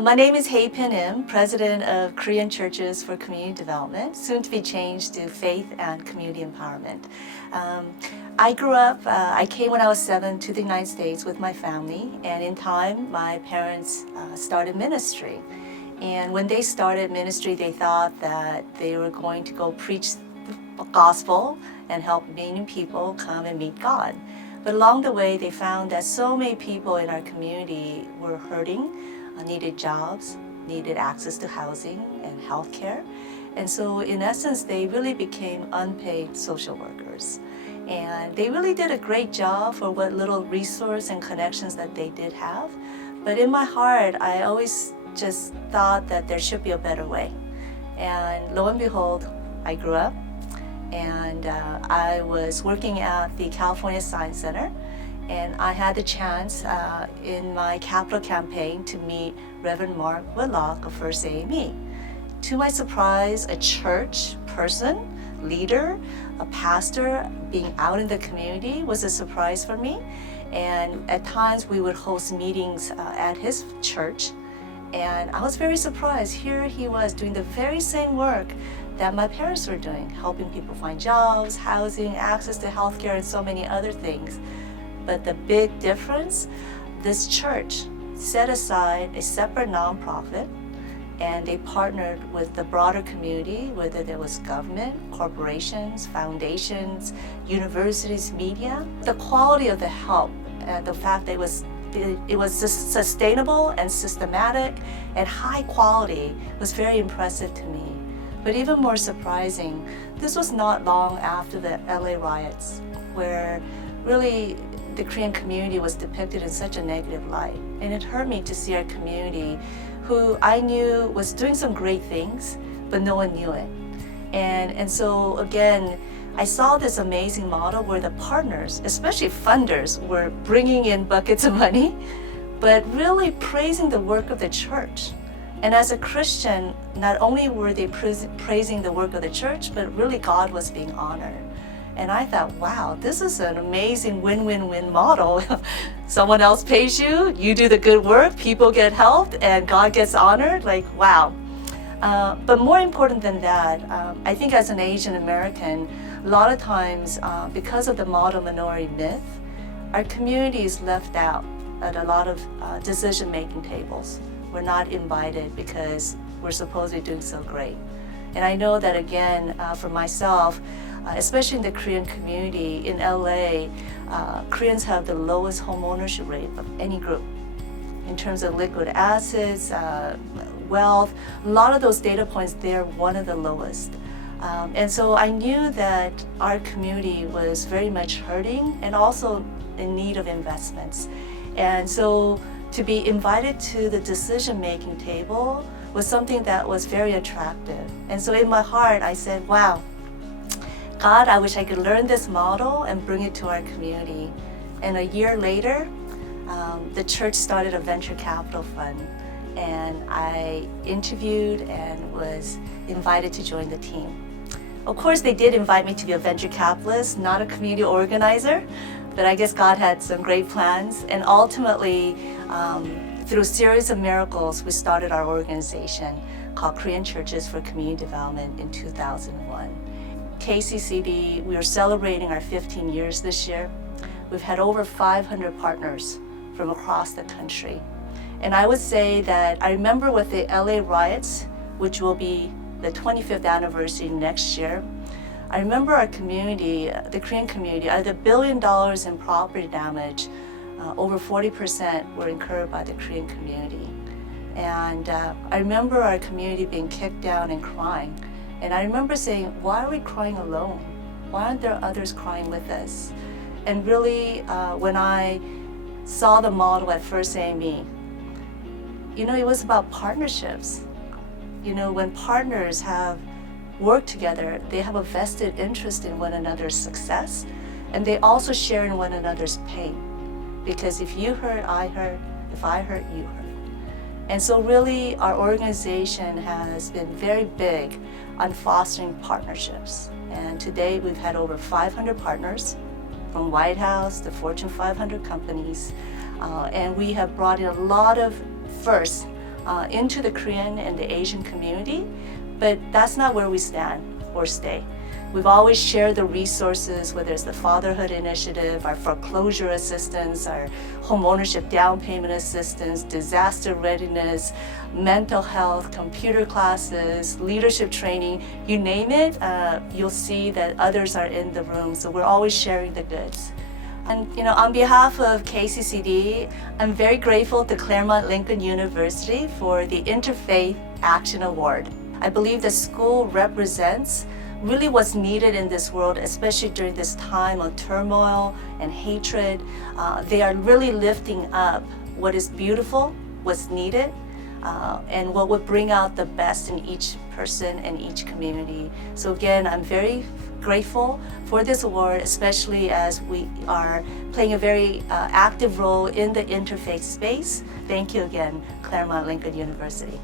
My name is Hyepin, President of Korean Churches for Community Development, soon to be changed to Faith and Community Empowerment. I grew up, I came when I was 7 to the United States with my family, and in time, my parents started ministry. And when they started ministry, they thought that they were going to go preach the gospel and help many people come and meet God. But along the way, they found that so many people in our community were hurting, needed jobs, needed access to housing and health care. And so in essence, they really became unpaid social workers. And they really did a great job for what little resource and connections that they did have. But in my heart, I always just thought that there should be a better way. And lo and behold, I grew up and I was working at the California Science Center. And I had the chance in my capital campaign to meet Reverend Mark Whitlock of First AME. To my surprise, a church person, leader, a pastor being out in the community was a surprise for me. And at times we would host meetings at his church. And I was very surprised. Here he was doing the very same work that my parents were doing, helping people find jobs, housing, access to healthcare, and so many other things. But the big difference, this church set aside a separate nonprofit and they partnered with the broader community, whether there was government, corporations, foundations, universities, media. The quality of the help, the fact that it was sustainable and systematic and high quality was very impressive to me. But even more surprising, this was not long after the LA riots, where really the Korean community was depicted in such a negative light. And it hurt me to see our community, who I knew was doing some great things, but no one knew it. And so again, I saw this amazing model where the partners, especially funders, were bringing in buckets of money, but really praising the work of the church. And as a Christian, not only were they praising the work of the church, but really God was being honored. And I thought, wow, this is an amazing win-win-win model. Someone else pays you, you do the good work, people get helped, and God gets honored. Like, wow. But more important than that, I think as an Asian American, a lot of times, because of the model minority myth, our community is left out at a lot of decision-making tables. We're not invited because we're supposedly doing so great. And I know that again, for myself, especially in the Korean community in LA, Koreans have the lowest home ownership rate of any group in terms of liquid assets, wealth. A lot of those data points, they're one of the lowest. And so I knew that our community was very much hurting and also in need of investments. And so to be invited to the decision-making table was something that was very attractive. And so in my heart, I said, wow, God, I wish I could learn this model and bring it to our community. And a year later, the church started a venture capital fund. And I interviewed and was invited to join the team. Of course, they did invite me to be a venture capitalist, not a community organizer, but I guess God had some great plans. And ultimately, through a series of miracles, we started our organization called Korean Churches for Community Development in 2001. KCCD, we are celebrating our 15 years this year. We've had over 500 partners from across the country. And I would say that I remember with the LA riots, which will be the 25th anniversary next year, I remember our community, the Korean community, out of $1 billion in property damage, over 40% were incurred by the Korean community. And I remember our community being kicked down and crying. And I remember saying, why are we crying alone? Why aren't there others crying with us? And really, when I saw the model at First AME, it was about partnerships. When partners have worked together, they have a vested interest in one another's success, and they also share in one another's pain. Because if you hurt, I hurt. If I hurt, you hurt. And so really, our organization has been very big on fostering partnerships. And today, we've had over 500 partners, from White House to Fortune 500 companies. And we have brought in a lot of firsts into the Korean and the Asian community, but that's not where we stand or stay. We've always shared the resources, whether it's the Fatherhood Initiative, our foreclosure assistance, our home ownership down payment assistance, disaster readiness, mental health, computer classes, leadership training, you name it, you'll see that others are in the room. So we're always sharing the goods. And on behalf of KCCD, I'm very grateful to Claremont Lincoln University for the Interfaith Action Award. I believe the school represents really what's needed in this world, especially during this time of turmoil and hatred. They are really lifting up what is beautiful, what's needed, and what would bring out the best in each person and each community. So again, I'm very grateful for this award, especially as we are playing a very active role in the interfaith space. Thank you again, Claremont Lincoln University.